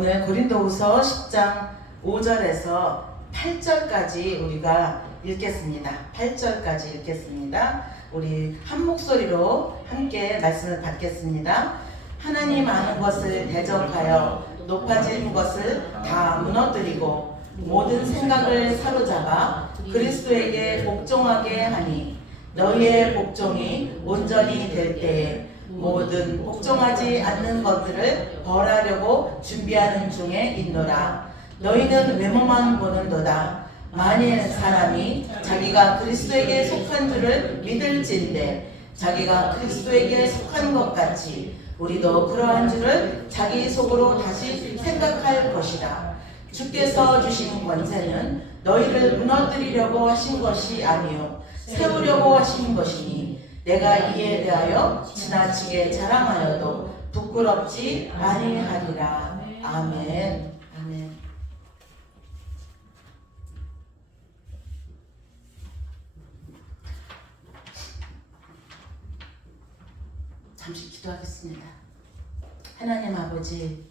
오늘 고린도후서 10장 5절에서 8절까지 우리가 읽겠습니다. 8절까지 읽겠습니다. 우리 한 목소리로 함께 말씀을 받겠습니다. 하나님 아는 것을 대적하여 높아진 것을 다 무너뜨리고 모든 생각을 사로잡아 그리스도에게 복종하게 하니 너희의 복종이 온전히 될 때에 모든 복종하지 않는 것들을 벌하려고 준비하는 중에 있노라. 너희는 외모만 보는도다. 만일 사람이 자기가 그리스도에게 속한 줄을 믿을진대 자기가 그리스도에게 속한 것 같이 우리도 그러한 줄을 자기 속으로 다시 생각할 것이라. 주께서 주신 권세는 너희를 무너뜨리려고 하신 것이 아니요 세우려고 하신 것이니 내가 이에 대하여 지나치게 자랑하여도 부끄럽지 아니하리라. 아멘. 아멘. 잠시 기도하겠습니다. 하나님 아버지,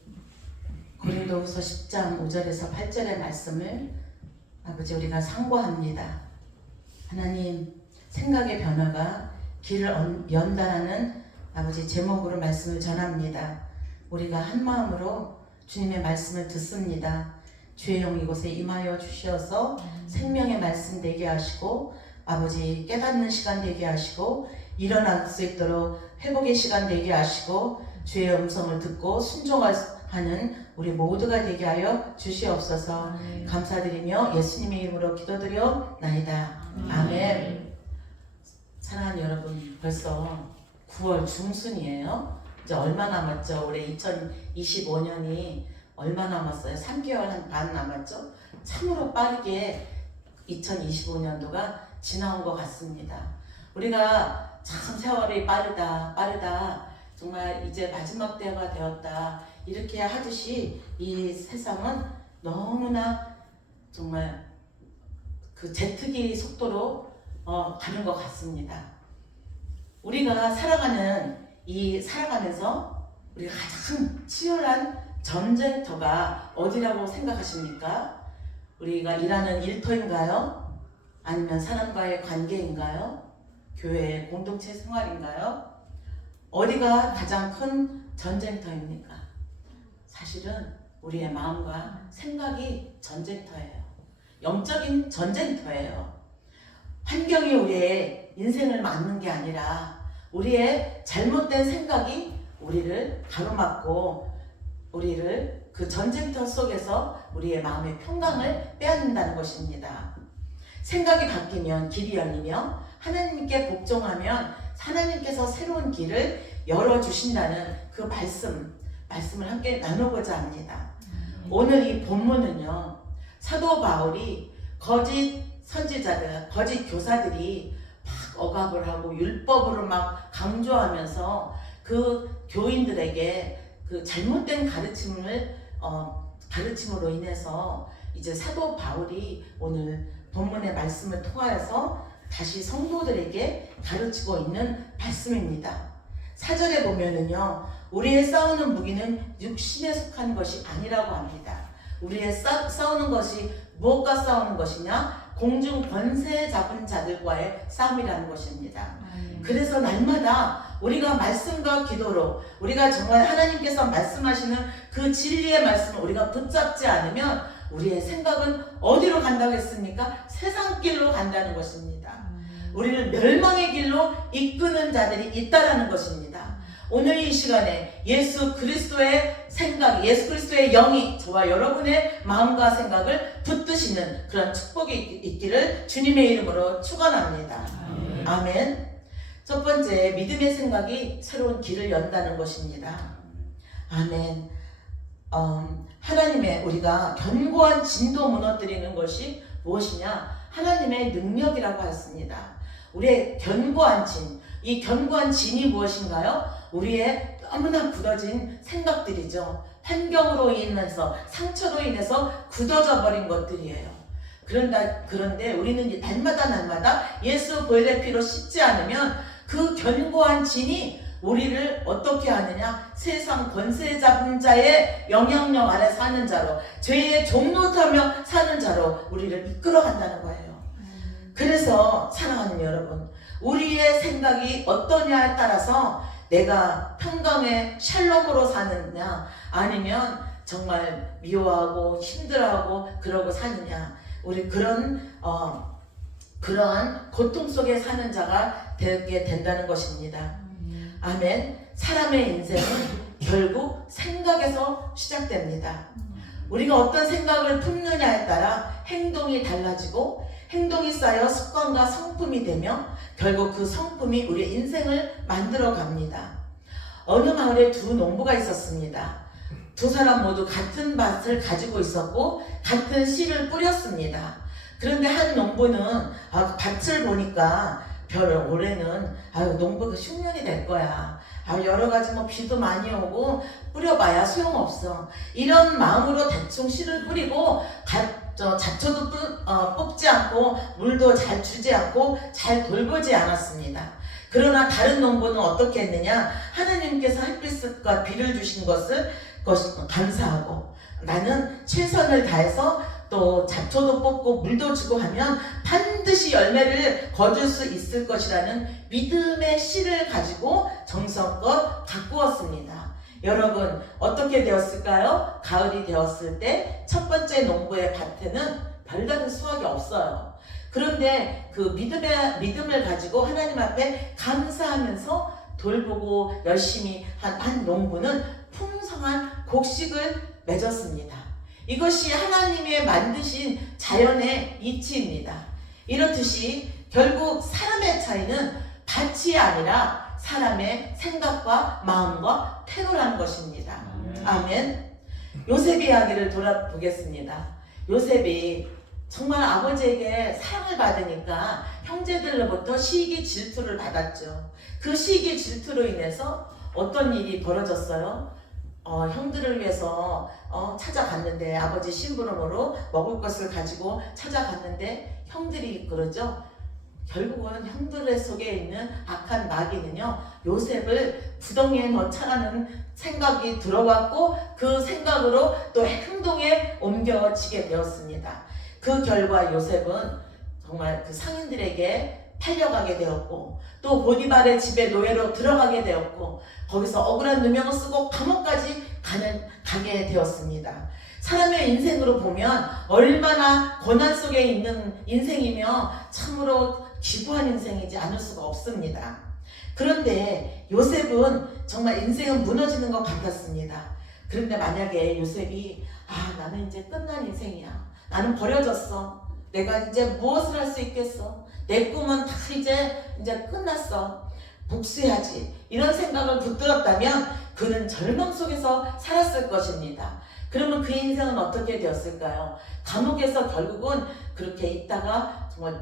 고린도후서 10장 5절에서 8절의 말씀을 아버지 우리가 상고합니다. 하나님, 생각의 변화가 길을 연다라는 아버지 제목으로 말씀을 전합니다. 우리가 한 마음으로 주님의 말씀을 듣습니다. 주의 영 이곳에 임하여 주시어서 생명의 말씀 되게 하시고 아버지 깨닫는 시간 되게 하시고 일어날 수 있도록 회복의 시간 되게 하시고 주의 음성을 듣고 순종하는 우리 모두가 되게 하여 주시옵소서. 감사드리며 예수님의 이름으로 기도드려나이다. 아멘. 사랑하는 여러분, 벌써 9월 중순이에요. 이제 얼마 남았죠? 올해 2025년이 얼마 남았어요? 3개월 반 남았죠? 참으로 빠르게 2025년도가 지나온 것 같습니다. 우리가 참 세월이 빠르다 정말 이제 마지막 때가 되었다 이렇게 하듯이 이 세상은 너무나 정말 그 제트기 속도로 가는 것 같습니다. 우리가 살아가면서 우리가 가장 치열한 전쟁터가 어디라고 생각하십니까? 우리가 일하는 일터인가요? 아니면 사람과의 관계인가요? 교회 공동체 생활인가요? 어디가 가장 큰 전쟁터입니까? 사실은 우리의 마음과 생각이 전쟁터예요. 영적인 전쟁터예요. 환경이 우리의 인생을 막는 게 아니라 우리의 잘못된 생각이 우리를 가로막고 우리를 그 전쟁터 속에서 우리의 마음의 평강을 빼앗는다는 것입니다. 생각이 바뀌면 길이 열리며 하나님께 복종하면 하나님께서 새로운 길을 열어주신다는 그 말씀을 함께 나눠보자 합니다. 오늘 이 본문은요, 사도 바울이 거짓 선지자들, 거짓 교사들이 막 억압을 하고 율법으로 막 강조하면서 그 교인들에게 그 잘못된 가르침으로 인해서 이제 사도 바울이 오늘 본문의 말씀을 통하여서 다시 성도들에게 가르치고 있는 말씀입니다. 4절에 보면은요, 우리의 싸우는 무기는 육신에 속한 것이 아니라고 합니다. 우리의 싸우는 것이 무엇과 싸우는 것이냐? 공중 권세 잡은 자들과의 싸움이라는 것입니다. 그래서 날마다 우리가 말씀과 기도로 우리가 정말 하나님께서 말씀하시는 그 진리의 말씀을 우리가 붙잡지 않으면 우리의 생각은 어디로 간다고 했습니까? 세상 길로 간다는 것입니다. 우리를 멸망의 길로 이끄는 자들이 있다라는 것입니다. 오늘 이 시간에 예수 그리스도의 생각, 예수 그리스도의 영이 저와 여러분의 마음과 생각을 붙드시는 그런 축복이 있기를 주님의 이름으로 축원합니다. 아멘. 첫 번째, 믿음의 생각이 새로운 길을 연다는 것입니다. 아멘. 하나님의 우리가 견고한 진도 무너뜨리는 것이 무엇이냐? 하나님의 능력이라고 했습니다. 우리의 견고한 진, 이 견고한 진이 무엇인가요? 우리의 너무나 굳어진 생각들이죠. 환경으로 인해서, 상처로 인해서 굳어져 버린 것들이에요. 그런데 우리는 날마다 예수 보혈의 피로 씻지 않으면 그 견고한 진이 우리를 어떻게 하느냐? 세상 권세 잡은 자의 영향력 아래 사는 자로, 죄의 종노릇하며 사는 자로 우리를 이끌어 간다는 거예요. 그래서 사랑하는 여러분, 우리의 생각이 어떠냐에 따라서 내가 평강의 샬롬으로 사느냐, 아니면 정말 미워하고 힘들어하고 그러고 사느냐, 우리 그러한 고통 속에 사는 자가 되게 된다는 것입니다. 아멘. 사람의 인생은 결국 생각에서 시작됩니다. 우리가 어떤 생각을 품느냐에 따라 행동이 달라지고, 행동이 쌓여 습관과 성품이 되며 결국 그 성품이 우리의 인생을 만들어 갑니다. 어느 마을에 두 농부가 있었습니다. 두 사람 모두 같은 밭을 가지고 있었고 같은 씨를 뿌렸습니다. 그런데 한 농부는 밭을 보니까 올해는 농부가 흉년이 될 거야. 여러 가지 비도 많이 오고 뿌려봐야 소용없어. 이런 마음으로 대충 씨를 뿌리고 잡초도 뽑지 않고 물도 잘 주지 않고 잘 돌보지 않았습니다. 그러나 다른 농부는 어떻게 했느냐? 하나님께서 햇빛과 비를 주신 것을 감사하고, 나는 최선을 다해서 또 잡초도 뽑고 물도 주고 하면 반드시 열매를 거둘 수 있을 것이라는 믿음의 씨를 가지고 정성껏 가꾸었습니다. 여러분, 어떻게 되었을까요? 가을이 되었을 때 첫 번째 농부의 밭에는 별다른 수확이 없어요. 그런데 그 믿음을 가지고 하나님 앞에 감사하면서 돌보고 열심히 한 농부는 풍성한 곡식을 맺었습니다. 이것이 하나님이 만드신 자연의 이치입니다. 이렇듯이 결국 사람의 차이는 밭이 아니라 사람의 생각과 마음과 태도라는 것입니다. 아멘. 요셉 이야기를 돌아보겠습니다. 요셉이 정말 아버지에게 사랑을 받으니까 형제들로부터 시기 질투를 받았죠. 그 시기 질투로 인해서 어떤 일이 벌어졌어요? 형들을 위해서 찾아갔는데, 아버지 심부름으로 먹을 것을 가지고 찾아갔는데 형들이 그러죠. 결국은 형들 속에 있는 악한 마귀는요, 요셉을 구덩이에 넣자라는 생각이 들어왔고 그 생각으로 또 행동에 옮겨지게 되었습니다. 그 결과 요셉은 정말 그 상인들에게 팔려가게 되었고, 또 보디발의 집에 노예로 들어가게 되었고, 거기서 억울한 누명을 쓰고 감옥까지 가게 되었습니다. 사람의 인생으로 보면 얼마나 고난 속에 있는 인생이며 참으로 기구한 인생이지 않을 수가 없습니다. 그런데 요셉은 정말 인생은 무너지는 것 같았습니다. 그런데 만약에 요셉이 나는 이제 끝난 인생이야. 나는 버려졌어. 내가 이제 무엇을 할 수 있겠어? 내 꿈은 다 이제 끝났어. 복수해야지. 이런 생각을 붙들었다면 그는 절망 속에서 살았을 것입니다. 그러면 그 인생은 어떻게 되었을까요? 감옥에서 결국은 그렇게 있다가 정말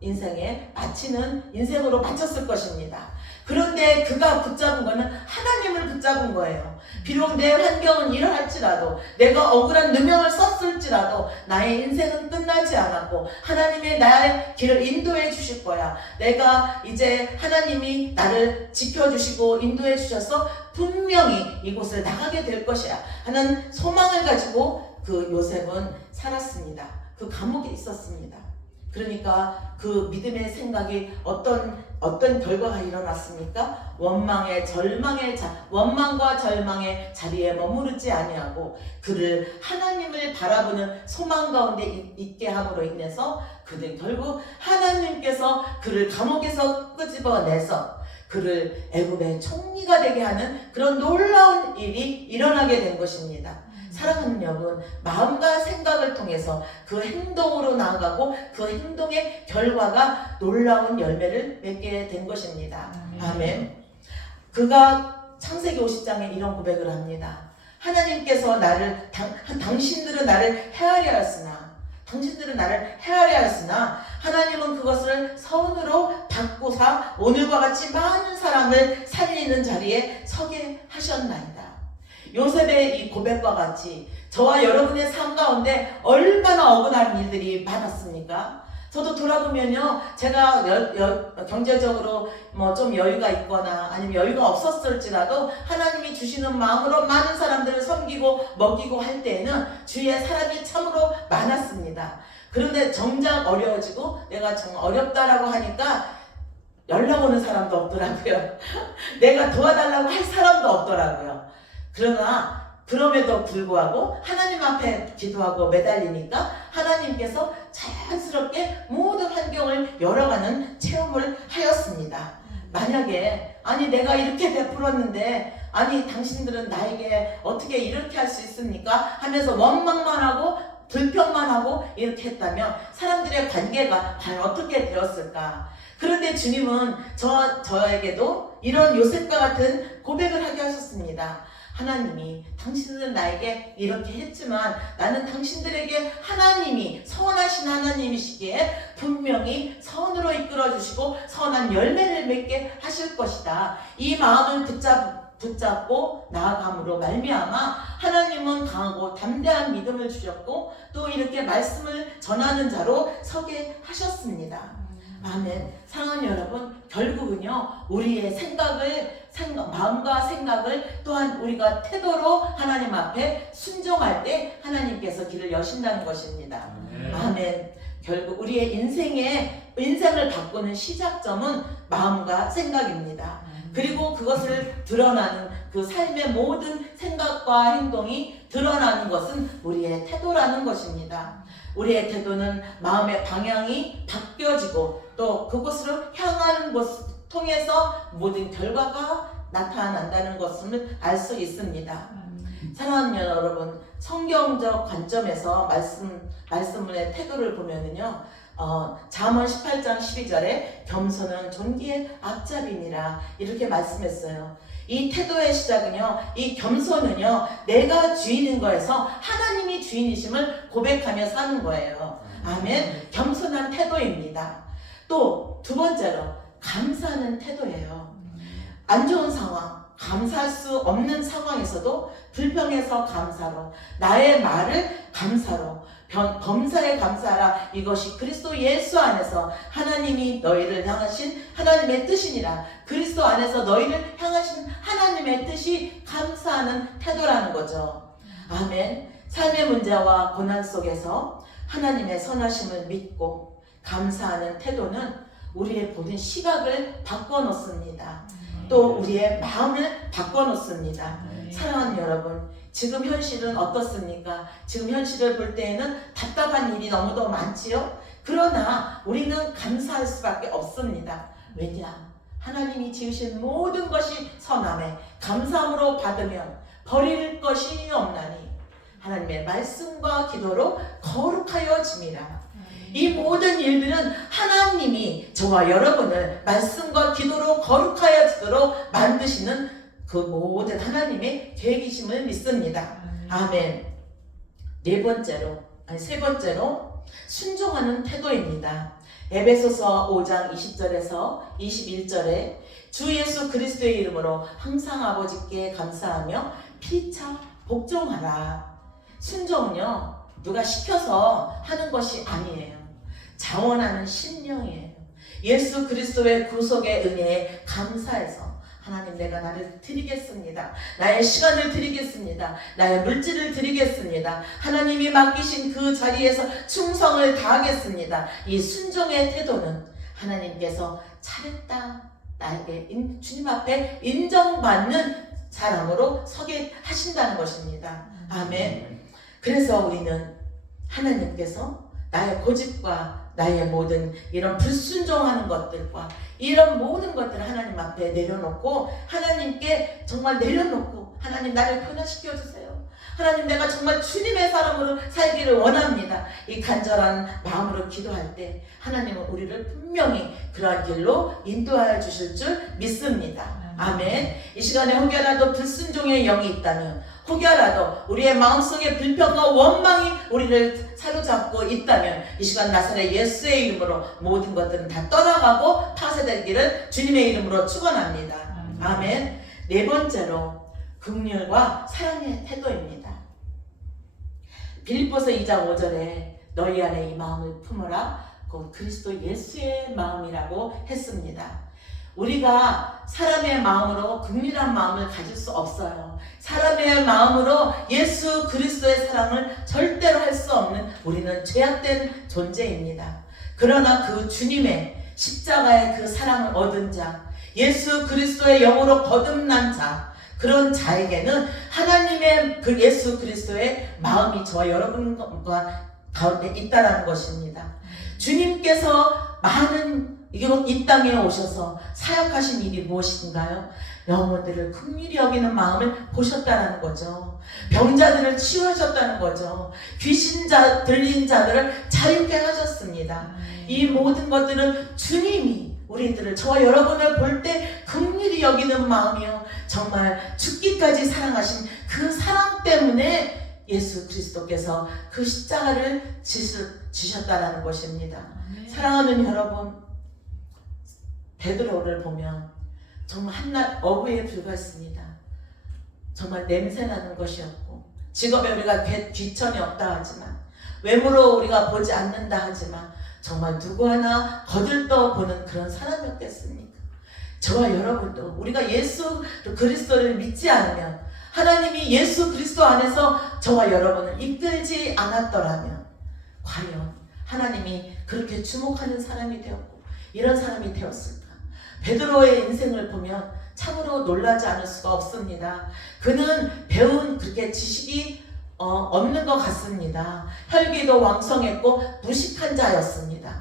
인생에 마치는 인생으로 마쳤을 것입니다. 그런데 그가 붙잡은 거는 하나님을 붙잡은 거예요. 비록 내 환경은 이러할지라도, 내가 억울한 누명을 썼을지라도 나의 인생은 끝나지 않았고 하나님의 나의 길을 인도해 주실 거야. 내가 이제 하나님이 나를 지켜주시고 인도해 주셔서 분명히 이곳을 나가게 될 것이야 하는 소망을 가지고 그 요셉은 살았습니다. 그 감옥에 있었습니다. 그러니까 그 믿음의 생각이 어떤 결과가 일어났습니까? 원망과 절망의 자리에 머무르지 아니하고 그를 하나님을 바라보는 소망 가운데 있게 함으로 인해서 그는 결국 하나님께서 그를 감옥에서 끄집어내서 그를 애굽의 총리가 되게 하는 그런 놀라운 일이 일어나게 된 것입니다. 사랑하는 여러분, 마음과 생각을 통해서 그 행동으로 나아가고 그 행동의 결과가 놀라운 열매를 맺게 된 것입니다. 아멘. 그가 창세기 50장에 이런 고백을 합니다. 하나님께서 당신들은 나를 헤아려 하였으나 하나님은 그것을 선으로 바꾸사 오늘과 같이 많은 사람을 살리는 자리에 서게 하셨나이다. 요셉의 이 고백과 같이 저와 여러분의 삶 가운데 얼마나 억울한 일들이 많았습니까? 저도 돌아보면요, 제가 경제적으로 뭐 좀 여유가 있거나 아니면 여유가 없었을지라도 하나님이 주시는 마음으로 많은 사람들을 섬기고 먹이고 할 때에는 주위에 사람이 참으로 많았습니다. 그런데 정작 어려워지고 내가 정말 어렵다라고 하니까 연락 오는 사람도 없더라고요. 내가 도와달라고 할 사람도 없더라고요. 그러나 그럼에도 불구하고 하나님 앞에 기도하고 매달리니까 하나님께서 자연스럽게 모든 환경을 열어가는 체험을 하였습니다. 만약에 아니 내가 이렇게 베풀었는데 아니 당신들은 나에게 어떻게 이렇게 할 수 있습니까? 하면서 원망만 하고 불평만 하고 이렇게 했다면 사람들의 관계가 과연 어떻게 되었을까? 그런데 주님은 저에게도 이런 요셉과 같은 고백을 하게 하셨습니다. 하나님이 당신들은 나에게 이렇게 했지만 나는 당신들에게 하나님이 선하신 하나님이시기에 분명히 선으로 이끌어주시고 선한 열매를 맺게 하실 것이다. 이 마음을 붙잡고 나아감으로 말미암아 하나님은 강하고 담대한 믿음을 주셨고 또 이렇게 말씀을 전하는 자로 서게 하셨습니다. 아멘. 사랑하는 여러분, 결국은요 우리의 마음과 생각을 또한 우리가 태도로 하나님 앞에 순종할 때 하나님께서 길을 여신다는 것입니다. 아멘. 결국 우리의 인생을 바꾸는 시작점은 마음과 생각입니다. 그리고 그것을 드러나는 그 삶의 모든 생각과 행동이 드러나는 것은 우리의 태도라는 것입니다. 우리의 태도는 마음의 방향이 바뀌어지고 또 그곳으로 향하는 것을 통해서 모든 결과가 나타난다는 것을 알 수 있습니다. 사랑하는 여러분, 성경적 관점에서 말씀의 태도를 보면은요, 잠언 18장 12절에 겸손은 존귀의 앞잡이니라 이렇게 말씀했어요. 이 태도의 시작은요, 이 겸손은요, 내가 주인인 거에서 하나님이 주인이심을 고백하며 사는 거예요. 아멘. 겸손한 태도입니다. 또 두 번째로 감사하는 태도예요. 안 좋은 상황, 감사할 수 없는 상황에서도 불평해서 감사로, 나의 말을 감사로, 범사에 감사하라. 이것이 그리스도 예수 안에서 하나님이 너희를 향하신 하나님의 뜻이니라. 그리스도 안에서 너희를 향하신 하나님의 뜻이 감사하는 태도라는 거죠. 아멘. 삶의 문제와 고난 속에서 하나님의 선하심을 믿고 감사하는 태도는 우리의 보는 시각을 바꿔놓습니다. 또 우리의 마음을 바꿔놓습니다. 사랑하는 여러분, 지금 현실은 어떻습니까? 지금 현실을 볼 때에는 답답한 일이 너무도 많지요? 그러나 우리는 감사할 수밖에 없습니다. 왜냐? 하나님이 지으신 모든 것이 선함에 감사함으로 받으면 버릴 것이 없나니 하나님의 말씀과 기도로 거룩하여짐이라. 이 모든 일들은 하나님이 저와 여러분을 말씀과 기도로 거룩하여지도록 만드시는 그 모든 하나님의 계획이심을 믿습니다. 아멘. 세 번째로 순종하는 태도입니다. 에베소서 5장 20절에서 21절에 주 예수 그리스도의 이름으로 항상 아버지께 감사하며 피차 복종하라. 순종은요, 누가 시켜서 하는 것이 아니에요. 자원하는 심령이에요. 예수 그리스도의 구속의 은혜에 감사해서 하나님, 내가 나를 드리겠습니다. 나의 시간을 드리겠습니다. 나의 물질을 드리겠습니다. 하나님이 맡기신 그 자리에서 충성을 다하겠습니다. 이 순종의 태도는 하나님께서 잘했다, 나에게 주님 앞에 인정받는 사람으로 서게 하신다는 것입니다. 아멘. 그래서 우리는 하나님께서 나의 고집과 나의 모든 이런 불순종하는 것들과 이런 모든 것들을 하나님 앞에 내려놓고 하나님께 정말 내려놓고, 하나님 나를 변화시켜 주세요. 하나님, 내가 정말 주님의 사람으로 살기를 원합니다. 이 간절한 마음으로 기도할 때 하나님은 우리를 분명히 그러한 길로 인도하여 주실 줄 믿습니다. 아멘. 이 시간에 혹여라도 불순종의 영이 있다면, 혹여라도 우리의 마음속에 불평과 원망이 우리를 사로잡고 있다면 이 시간 나사렛 예수의 이름으로 모든 것들은 다 떠나가고 파쇄되기를 주님의 이름으로 축원합니다. 아멘. 네 번째로 긍휼과 사랑의 태도입니다. 빌립보서 2장 5절에 너희 안에 이 마음을 품으라. 곧 그리스도 예수의 마음이라고 했습니다. 우리가 사람의 마음으로 긍휼한 마음을 가질 수 없어요. 사람의 마음으로 예수 그리스도의 사랑을 절대로 할 수 없는 우리는 죄악된 존재입니다. 그러나 그 주님의 십자가의 그 사랑을 얻은 자, 예수 그리스도의 영으로 거듭난 자, 그런 자에게는 하나님의 그 예수 그리스도의 마음이 저와 여러분과 가운데 있다는 것입니다. 주님께서 많은 이 땅에 오셔서 사역하신 일이 무엇인가요? 영혼들을 긍휼히 여기는 마음을 보셨다는 거죠. 병자들을 치유하셨다는 거죠. 들린 자들을 자유케 하셨습니다. 이 모든 것들은 주님이 우리들을, 저와 여러분을 볼 때 긍휼히 여기는 마음이요, 정말 죽기까지 사랑하신 그 사랑 때문에 예수 그리스도께서 그 십자가를 지셨다라는 것입니다. 사랑하는 여러분, 베드로를 보면 정말 한낱 어부에 불과했습니다. 정말 냄새나는 것이었고, 직업에 우리가 귀천이 없다 하지만, 외모로 우리가 보지 않는다 하지만 정말 누구 하나 거들떠 보는 그런 사람이었겠습니까? 저와 여러분도 우리가 예수 그리스도를 믿지 않으면, 하나님이 예수 그리스도 안에서 저와 여러분을 이끌지 않았더라면 과연 하나님이 그렇게 주목하는 사람이 되었고 이런 사람이 되었을까? 베드로의 인생을 보면 참으로 놀라지 않을 수가 없습니다. 그는 배운 그렇게 지식이 없는 것 같습니다. 혈기도 왕성했고 무식한 자였습니다.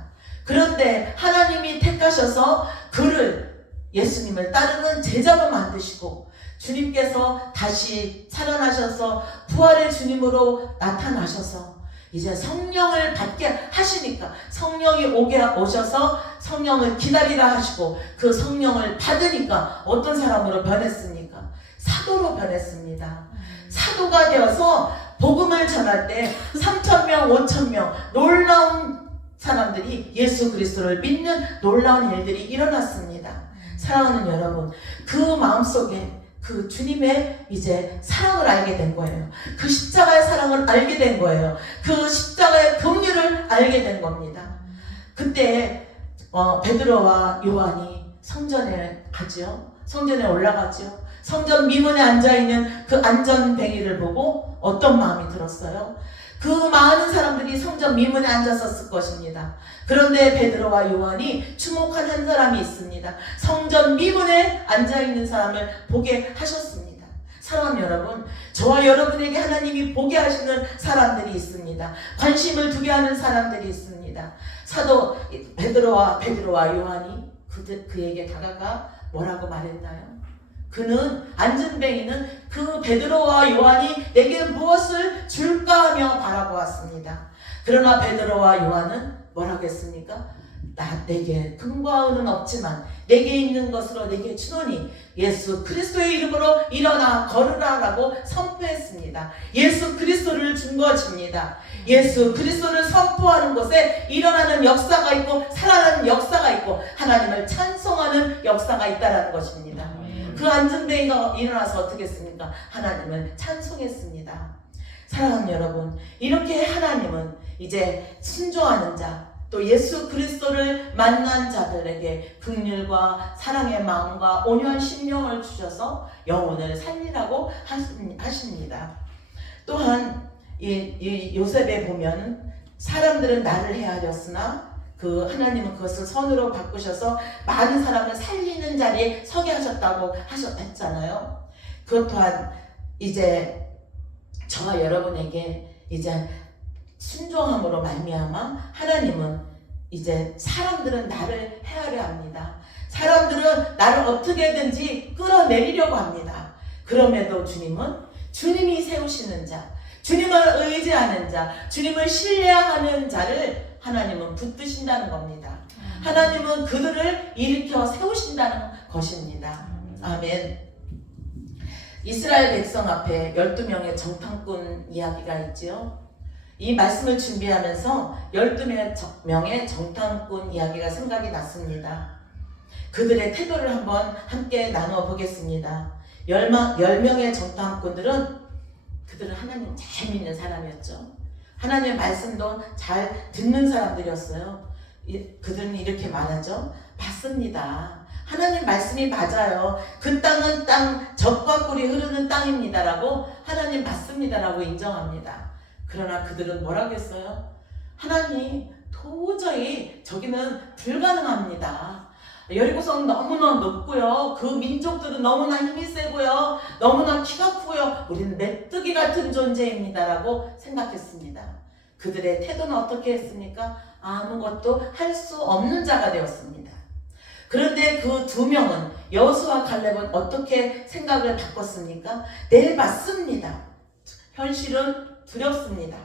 그런데 하나님이 택하셔서 그를, 예수님을 따르는 제자로 만드시고, 주님께서 다시 살아나셔서 부활의 주님으로 나타나셔서 이제 성령을 받게 하시니까, 성령이 오셔서 성령을 기다리라 하시고 그 성령을 받으니까 어떤 사람으로 변했습니까? 사도로 변했습니다. 사도가 되어서 복음을 전할 때 3,000명, 5,000명 놀라운 사람들이 예수 그리스도를 믿는 놀라운 일들이 일어났습니다. 사랑하는 여러분, 그 마음속에 그 주님의 이제 사랑을 알게 된 거예요. 그 십자가의 사랑을 알게 된 거예요. 그 십자가의 긍휼을 알게 된 겁니다. 그때 베드로와 요한이 성전에 가죠. 성전에 올라가죠. 성전 미문에 앉아있는 그 안전뱅이를 보고 어떤 마음이 들었어요? 그 많은 사람들이 성전 미문에 앉았었을 것입니다. 그런데 베드로와 요한이 주목한 한 사람이 있습니다. 성전 미문에 앉아있는 사람을 보게 하셨습니다. 사랑하는 여러분, 저와 여러분에게 하나님이 보게 하시는 사람들이 있습니다. 관심을 두게 하는 사람들이 있습니다. 사도 베드로와 요한이 그에게 다가가 뭐라고 말했나요? 그는, 안전뱅이는 그 베드로와 요한이 내게 무엇을 줄까 하며 바라보았습니다. 그러나 베드로와 요한은 뭐라고 했습니까? 내게 금과 은은 없지만 내게 있는 것으로 내게 주노니 예수 그리스도의 이름으로 일어나 걸으라 라고 선포했습니다. 예수 그리스도를 준 것입니다. 예수 그리스도를 선포하는 곳에 일어나는 역사가 있고 살아나는 역사가 있고 하나님을 찬송하는 역사가 있다는 것입니다. 그 안전뱅이가 일어나서 어떻게 했습니까? 하나님을 찬송했습니다. 사랑하는 여러분, 이렇게 하나님은 이제 순종하는 자, 또 예수 그리스도를 만난 자들에게 긍휼과 사랑의 마음과 온유한 심령을 주셔서 영혼을 살리라고 하십니다. 또한 이 요셉에 보면 사람들은 나를 헤아렸으나 그 하나님은 그것을 선으로 바꾸셔서 많은 사람을 살리는 자리에 서게 하셨다고 했잖아요. 그것 또한 이제 저와 여러분에게 이제 순종함으로 말미암아 하나님은 이제 사람들은 나를 헤아려 합니다. 사람들은 나를 어떻게든지 끌어내리려고 합니다. 그럼에도 주님은 주님이 세우시는 자, 주님을 의지하는 자, 주님을 신뢰하는 자를 하나님은 붙드신다는 겁니다. 하나님은 그들을 일으켜 세우신다는 것입니다. 아멘. 이스라엘 백성 앞에 12명의 정탐꾼 이야기가 있죠. 이 말씀을 준비하면서 12명의 정탐꾼 이야기가 생각이 났습니다. 그들의 태도를 한번 함께 나누어 보겠습니다. 10명의 정탐꾼들은 그들은 하나님 잘 믿는 사람이었죠. 하나님의 말씀도 잘 듣는 사람들이었어요. 그들은 이렇게 말하죠. 맞습니다. 하나님 말씀이 맞아요. 그 땅은 젖과 꿀이 흐르는 땅입니다라고 하나님 맞습니다라고 인정합니다. 그러나 그들은 뭐라고 했어요? 하나님 도저히 저기는 불가능합니다. 여리고성 너무나 높고요. 그 민족들은 너무나 힘이 세고요. 너무나 키가 크고요. 우리는 메뚜기 같은 존재입니다라고 생각했습니다. 그들의 태도는 어떻게 했습니까? 아무것도 할 수 없는 자가 되었습니다. 그런데 그 두 명은 여호수아와 갈렙은 어떻게 생각을 바꿨습니까? 네, 맞습니다. 현실은 두렵습니다.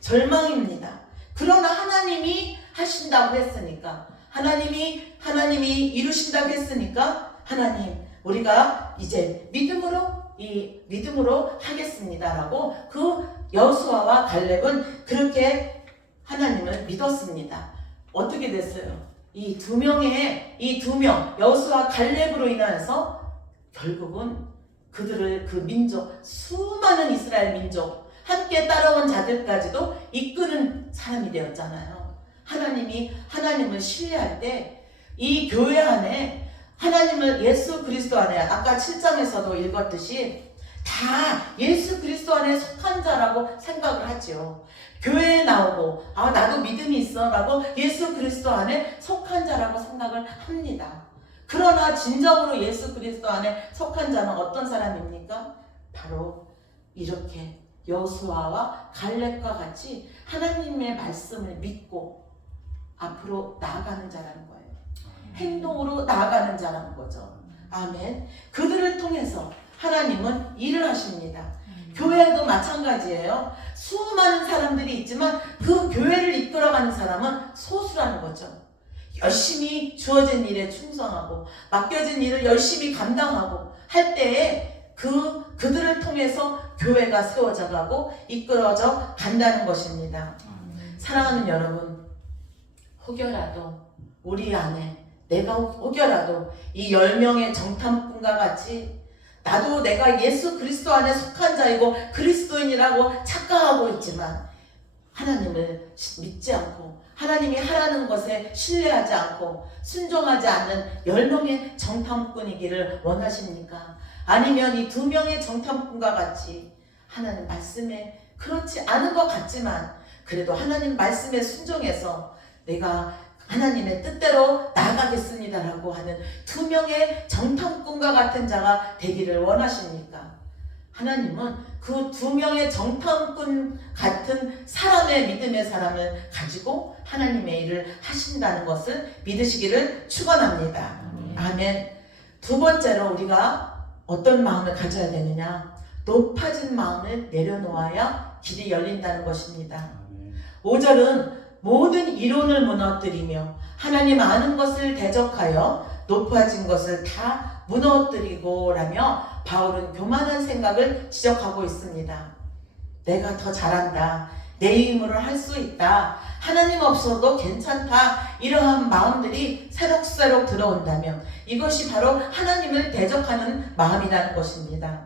절망입니다. 그러나 하나님이 하신다고 했으니까, 하나님이 이루신다고 했으니까, 하나님 우리가 이제 믿음으로 하겠습니다라고 그 여호수아와 갈렙은 그렇게 하나님을 믿었습니다. 어떻게 됐어요? 이 두 명 여호수아 갈렙으로 인하여서 결국은 그들을 그 민족, 수많은 이스라엘 민족 함께 따라온 자들까지도 이끄는 사람이 되었잖아요. 하나님을 신뢰할 때 이 교회 안에 하나님을 예수 그리스도 안에, 아까 7장에서도 읽었듯이 다 예수 그리스도 안에 속한 자라고 생각을 하죠. 교회에 나오고 나도 믿음이 있어 라고 예수 그리스도 안에 속한 자라고 생각을 합니다. 그러나 진정으로 예수 그리스도 안에 속한 자는 어떤 사람입니까? 바로 이렇게 여호수아와 갈렙과 같이 하나님의 말씀을 믿고 앞으로 나아가는 자라는 거예요. 행동으로 나아가는 자라는 거죠. 아멘. 그들을 통해서 하나님은 일을 하십니다. 교회도 마찬가지예요. 수많은 사람들이 있지만 그 교회를 이끌어가는 사람은 소수라는 거죠. 열심히 주어진 일에 충성하고 맡겨진 일을 열심히 감당하고 할 때에 그들을 통해서 교회가 세워져 가고 이끌어져 간다는 것입니다. 사랑하는 여러분, 혹여라도 우리 안에 내가 혹여라도 이 10명의 정탐꾼과 같이 나도 내가 예수 그리스도 안에 속한 자이고 그리스도인이라고 착각하고 있지만 하나님을 믿지 않고 하나님이 하라는 것에 신뢰하지 않고 순종하지 않는 10명의 정탐꾼이기를 원하십니까? 아니면 이 2명의 정탐꾼과 같이 하나님 말씀에 그렇지 않은 것 같지만 그래도 하나님 말씀에 순종해서 내가 하나님의 뜻대로 나아가겠습니다라고 하는 2명의 정탐꾼과 같은 자가 되기를 원하십니까? 하나님은 그 2명의 정탐꾼 같은 사람의 믿음의 사람을 가지고 하나님의 일을 하신다는 것을 믿으시기를 축원합니다. 아멘. 두 번째로 우리가 어떤 마음을 가져야 되느냐? 높아진 마음을 내려놓아야 길이 열린다는 것입니다. 5절은 모든 이론을 무너뜨리며 하나님 아는 것을 대적하여 높아진 것을 다 무너뜨리고 라며 바울은 교만한 생각을 지적하고 있습니다. 내가 더 잘한다. 내 힘으로 할 수 있다. 하나님 없어도 괜찮다. 이러한 마음들이 새록새록 들어온다면 이것이 바로 하나님을 대적하는 마음이라는 것입니다.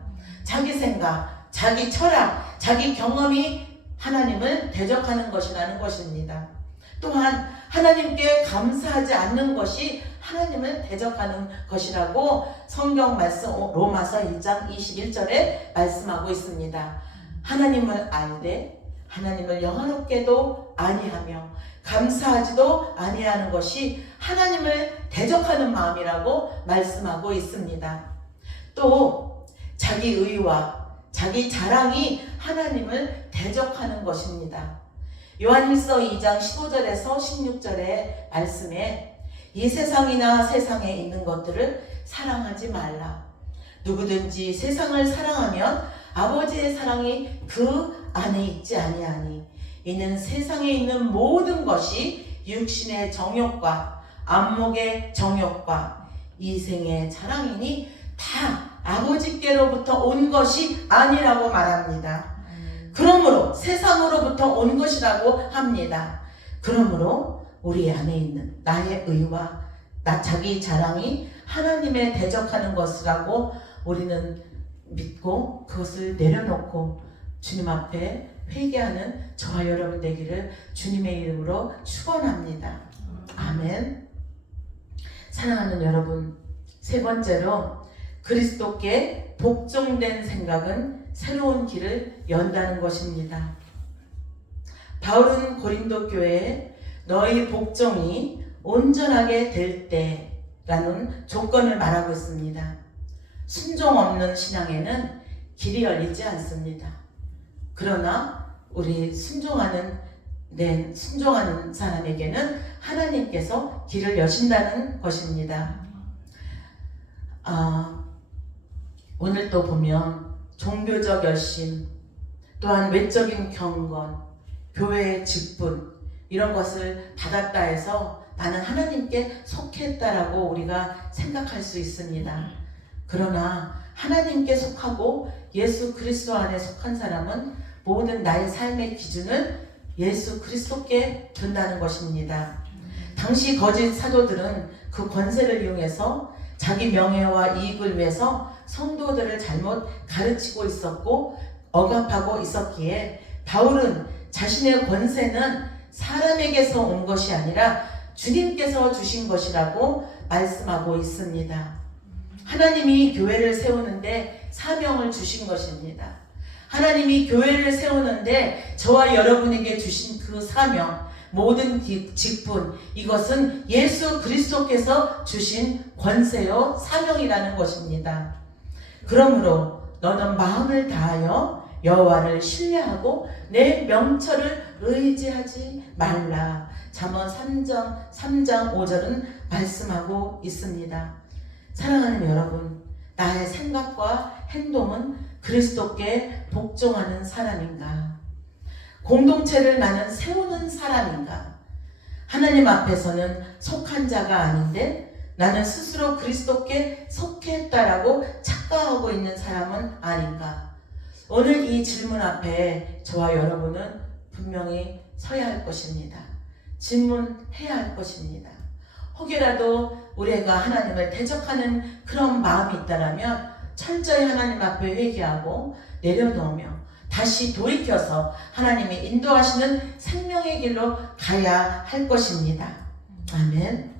자기 생각, 자기 철학, 자기 경험이 하나님을 대적하는 것이라는 것입니다. 또한 하나님께 감사하지 않는 것이 하나님을 대적하는 것이라고 성경 말씀 로마서 1장 21절에 말씀하고 있습니다. 하나님을 알되 하나님을 영화롭게도 아니하며 감사하지도 아니하는 것이 하나님을 대적하는 마음이라고 말씀하고 있습니다. 또 자기 의와 자기 자랑이 하나님을 대적하는 것입니다. 요한일서 2장 15절에서 16절의 말씀에 이 세상이나 세상에 있는 것들을 사랑하지 말라. 누구든지 세상을 사랑하면 아버지의 사랑이 그 안에 있지 아니하니 이는 세상에 있는 모든 것이 육신의 정욕과 안목의 정욕과 이생의 자랑이니 다 아버지께로부터 온 것이 아니라고 말합니다. 그러므로 세상으로부터 온 것이라고 합니다. 그러므로 우리 안에 있는 나의 의와 자기 자랑이 하나님의 대적하는 것이라고 우리는 믿고 그것을 내려놓고 주님 앞에 회개하는 저와 여러분 되기를 주님의 이름으로 축원합니다. 아멘. 사랑하는 여러분, 세 번째로 그리스도께 복종된 생각은 새로운 길을 연다는 것입니다. 바울은 고린도 교회에 너희 복종이 온전하게 될 때라는 조건을 말하고 있습니다. 순종 없는 신앙에는 길이 열리지 않습니다. 그러나 우리 순종하는 사람에게는 하나님께서 길을 여신다는 것입니다. 오늘 또 보면 종교적 열심, 또한 외적인 경건, 교회의 직분 이런 것을 받았다 해서 나는 하나님께 속했다라고 우리가 생각할 수 있습니다. 그러나 하나님께 속하고 예수 그리스도 안에 속한 사람은 모든 나의 삶의 기준을 예수 그리스도께 둔다는 것입니다. 당시 거짓 사도들은 그 권세를 이용해서 자기 명예와 이익을 위해서 성도들을 잘못 가르치고 있었고 억압하고 있었기에 바울은 자신의 권세는 사람에게서 온 것이 아니라 주님께서 주신 것이라고 말씀하고 있습니다. 하나님이 교회를 세우는데 사명을 주신 것입니다. 하나님이 교회를 세우는데 저와 여러분에게 주신 그 사명, 모든 직분, 이것은 예수 그리스도께서 주신 권세요 사명이라는 것입니다. 그러므로 너는 마음을 다하여 여호와를 신뢰하고 내 명철을 의지하지 말라. 잠언 3장 5절은 말씀하고 있습니다. 사랑하는 여러분, 나의 생각과 행동은 그리스도께 복종하는 사람인가? 공동체를 나는 세우는 사람인가? 하나님 앞에서는 속한 자가 아닌데 나는 스스로 그리스도께 속했다라고 착각하고 있는 사람은 아닌가? 오늘 이 질문 앞에 저와 여러분은 분명히 서야 할 것입니다. 질문해야 할 것입니다. 혹여라도 우리가 하나님을 대적하는 그런 마음이 있다면 철저히 하나님 앞에 회개하고 내려놓으며 다시 돌이켜서 하나님이 인도하시는 생명의 길로 가야 할 것입니다. 아멘.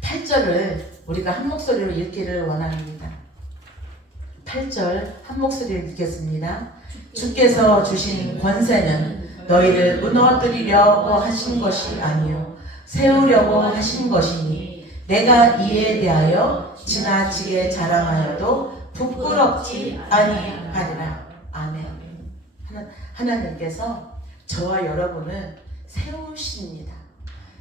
8절을 우리가 한 목소리로 읽기를 원합니다. 8절 한 목소리로 읽겠습니다. 주께서 주신 권세는 너희를 무너뜨리려고 하신 것이 아니요 세우려고 하신 것이니 내가 이에 대하여 지나치게 자랑하여도 부끄럽지 아니하리라. 아멘. 하나님께서 저와 여러분을 세우십니다.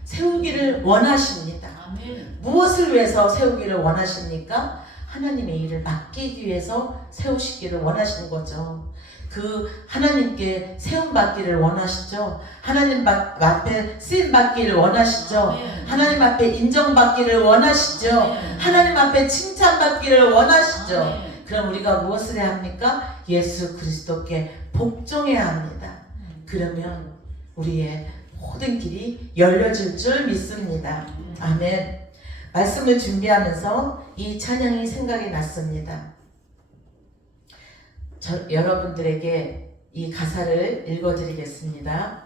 세우기를 원하십니다. 아멘. 무엇을 위해서 세우기를 원하십니까? 하나님의 일을 맡기기 위해서 세우시기를 원하시는 거죠. 그 하나님께 세움받기를 원하시죠. 하나님 앞에 쓰임받기를 원하시죠. 하나님 앞에 인정받기를 원하시죠. 하나님 앞에 칭찬받기를 원하시죠. 그럼 우리가 무엇을 해야 합니까? 예수 그리스도께 복종해야 합니다. 그러면 우리의 모든 길이 열려질 줄 믿습니다. 아멘. 말씀을 준비하면서 이 찬양이 생각이 났습니다. 여러분들에게 이 가사를 읽어드리겠습니다.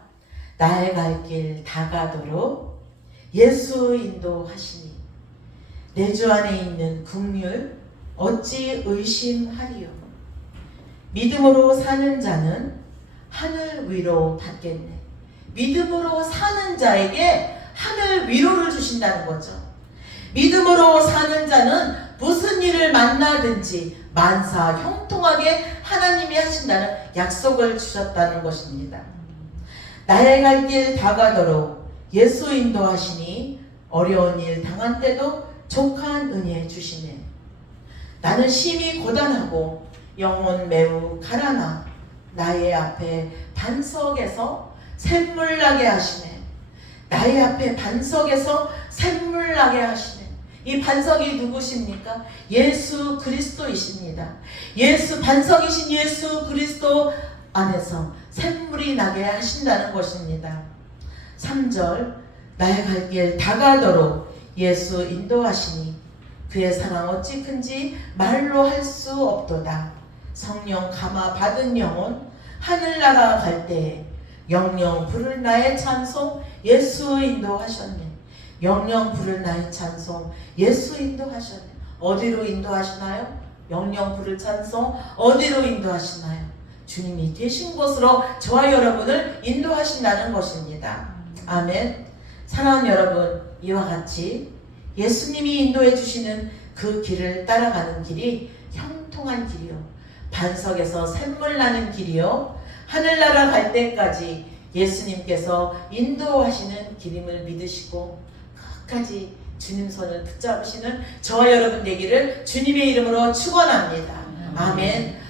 나의 갈 길 다가도록 예수 인도하시니 내 주 안에 있는 긍휼 어찌 의심하리요. 믿음으로 사는 자는 하늘 위로 받겠네. 믿음으로 사는 자에게 하늘 위로를 주신다는 거죠. 믿음으로 사는 자는 무슨 일을 만나든지 만사 형통하게 하나님이 하신다는 약속을 주셨다는 것입니다. 나의 갈 길 다가도록 예수 인도하시니 어려운 일 당한 때도 족한 은혜 주시네. 나는 심히 고단하고 영혼 매우 가라나 나의 앞에 반석에서 샘물 나게 하시네. 나의 앞에 반석에서 샘물 나게 하시네. 이 반석이 누구십니까? 예수 그리스도이십니다. 반석이신 예수 그리스도 안에서 샘물이 나게 하신다는 것입니다. 3절 나의 갈 길 다가도록 예수 인도하시니 그의 사랑 어찌 큰지 말로 할 수 없도다. 성령 감화 받은 영혼 하늘나라 갈 때에 영영 부를 나의 찬송 예수 인도하셨네. 영영 부를 나의 찬송. 예수 인도하셨네. 어디로 인도하시나요? 영영 부를 찬송. 어디로 인도하시나요? 주님이 계신 곳으로 저와 여러분을 인도하신다는 것입니다. 아멘. 사랑하는 여러분, 이와 같이 예수님이 인도해 주시는 그 길을 따라가는 길이 형통한 길이요, 반석에서 샘물 나는 길이요, 하늘나라 갈 때까지 예수님께서 인도하시는 길임을 믿으시고 끝까지 주님 손을 붙잡으시는 저와 여러분 되기를 주님의 이름으로 축원합니다. 아멘.